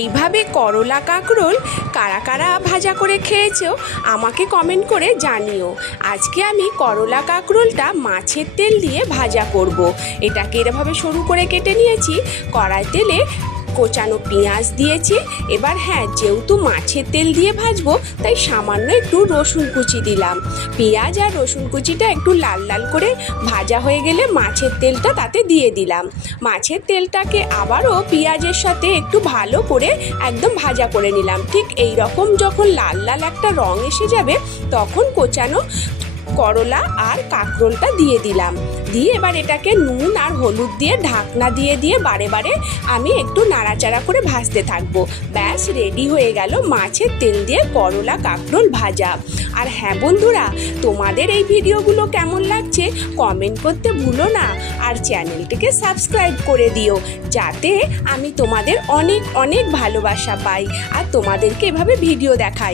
এইভাবে করলা কাঁকরোল কারা কারা ভাজা করে খেয়েছো আমাকে কমেন্ট করে জানিও। আজকে আমি করলা কাঁকরোলটা মাছের তেল দিয়ে ভাজা করব। এটাকে এভাবে সরু করে কেটে নিয়েছি, কড়াই তেলে কোচানো পেঁয়াজ দিয়েছি। এবার যেহেতু মাছের তেল দিয়ে ভাজবো তাই সামান্য একটু রসুন কুচি দিলাম। পেঁয়াজ আর রসুন কুচিটা একটু লাল লাল করে ভাজা হয়ে গেলে মাছের তেলটা তাতে দিয়ে দিলাম। মাছের তেলটাকে আবারও পেঁয়াজের সাথে একটু ভালো করে একদম ভাজা করে নিলাম। ঠিক এই রকম যখন লাল লাল একটা রং এসে যাবে তখন কোচানো করলা আর কাঁকরোলটা দিয়ে দিলাম। দিয়ে এবার এটাকে নুন আর হলুদ দিয়ে ঢাকনা দিয়ে দিয়ে বারে বারে আমি একটু নাড়াচাড়া করে ভাজতে থাকবো। ব্যাস রেডি হয়ে গেল মাছের তেল দিয়ে করলা কাঁকরোল ভাজা। আর বন্ধুরা, তোমাদের এই ভিডিওগুলো কেমন লাগছে কমেন্ট করতে ভুলো না। আর চ্যানেলটিকে সাবস্ক্রাইব করে দিও যাতে আমি তোমাদের অনেক অনেক ভালোবাসা পাই আর তোমাদেরকে এভাবে ভিডিও দেখাই।